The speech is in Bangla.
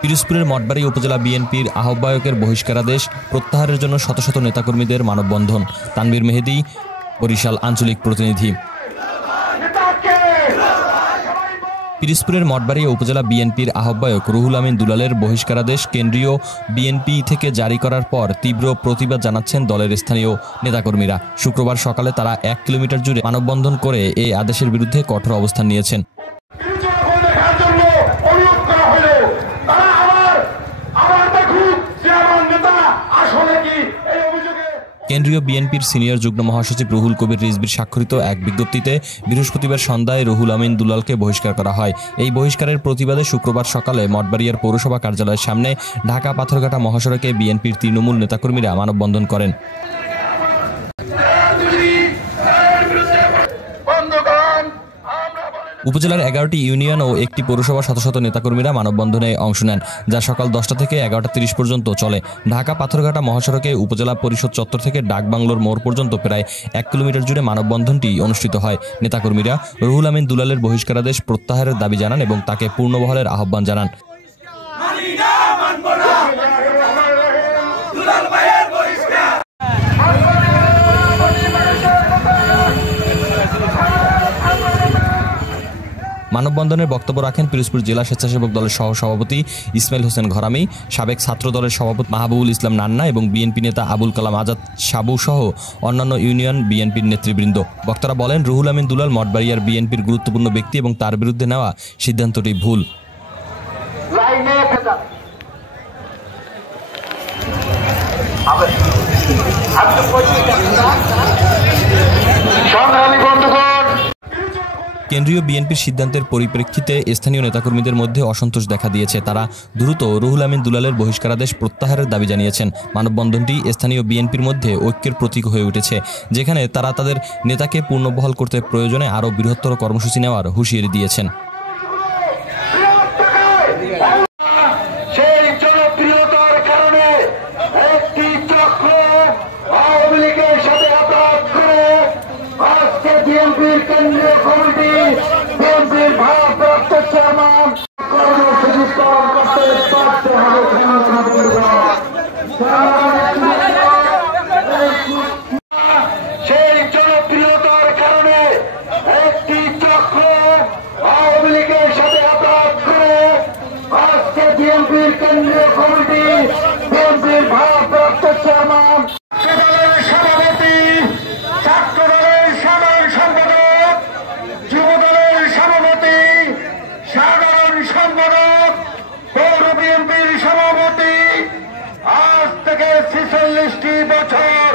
পিরোজপুরের মঠবাড়ি উপজেলা বিএনপির আহ্বায়কের বহিষ্কারাদেশ প্রত্যাহারের জন্য শত শত নেতাকর্মীদের মানববন্ধন। তানভীর মেহেদী, বরিশাল আঞ্চলিক প্রতিনিধি। পিরোজপুরের মঠবাড়ি উপজেলা বিএনপির আহ্বায়ক রুহুল আমিন দুলালের বহিষ্কারাদেশ কেন্দ্রীয় বিএনপি থেকে জারি করার পর তীব্র প্রতিবাদ জানাচ্ছেন দলের স্থানীয় নেতাকর্মীরা। শুক্রবার সকালে তারা 1 কিলোমিটার জুড়ে মানববন্ধন করে এই আদেশের বিরুদ্ধে কঠোর অবস্থান নিয়েছেন। কেন্দ্রীয় বিএনপির সিনিয়র যুগ্ম মহাসচিব রুহুল কবির রিজভীর স্বাক্ষরিত এক বিজ্ঞপ্তিতে বৃহস্পতিবার সন্ধ্যায় রুহুল আমিন দুলালকে বহিষ্কার করা হয়। এই বহিষ্কারের প্রতিবাদে শুক্রবার সকালে মঠবাড়িয়ার পৌরসভা কার্যালয়ের সামনে ঢাকা পাথরঘাটা মহাসড়কে বিএনপির তৃণমূল নেতাকর্মীরা মানববন্ধন করেন। উপজেলার 11টি ইউনিয়ন ও একটি পৌরসভা শত শত নেতাকর্মীরা মানববন্ধনে অংশ নেন, যা সকাল 10টা থেকে 11:30 পর্যন্ত চলে। ঢাকা পাথরঘাটা মহাসড়কে উপজেলা পরিষদ চত্বর থেকে ডাকবাংলোর মোড় পর্যন্ত প্রায় 1 কিলোমিটার জুড়ে মানববন্ধনটি অনুষ্ঠিত হয়। নেতাকর্মীরা রুহুল আমিন দুলালের বহিষ্কারাদেশ প্রত্যাহারের দাবি জানান এবং তাকে পূর্ণবহালের আহ্বান জানান। মানববন্ধনের বক্তব্য রাখেন পিরোজপুর জেলা স্বেচ্ছাসেবক দলের সহসভাপতি ইসমাইল হোসেন ঘরামি, সাবেক ছাত্র দলের সভাপতি মাহবুবুল ইসলাম নান্না এবং বিএনপি নেতা আবুল কালাম আজাদ সাবু সহ অন্যান্য ইউনিয়ন বিএনপির নেতৃবৃন্দ। বক্তারা বলেন, রুহুল আমিন দুলাল মঠবাড়িয়ার বিএনপির গুরুত্বপূর্ণ ব্যক্তি এবং তার বিরুদ্ধে নেওয়া সিদ্ধান্তটি ভুল। কেন্দ্রীয় বিএনপির সিদ্ধান্তের পরিপ্রেক্ষিতে স্থানীয় নেতাকর্মীদের মধ্যে অসন্তোষ দেখা দিয়েছে। তারা দ্রুত রুহুল আমিন দুলালের বহিষ্কারাদেশ প্রত্যাহারের দাবি জানিয়েছেন। মানববন্ধনটি স্থানীয় বিএনপির মধ্যে ঐক্যের প্রতীক হয়ে উঠেছে, যেখানে তারা তাদের নেতাকে পূর্ণবহাল করতে প্রয়োজনে আরও বৃহত্তর কর্মসূচি নেওয়ার হুঁশিয়ারি দিয়েছেন। আজ থেকে 46 বছর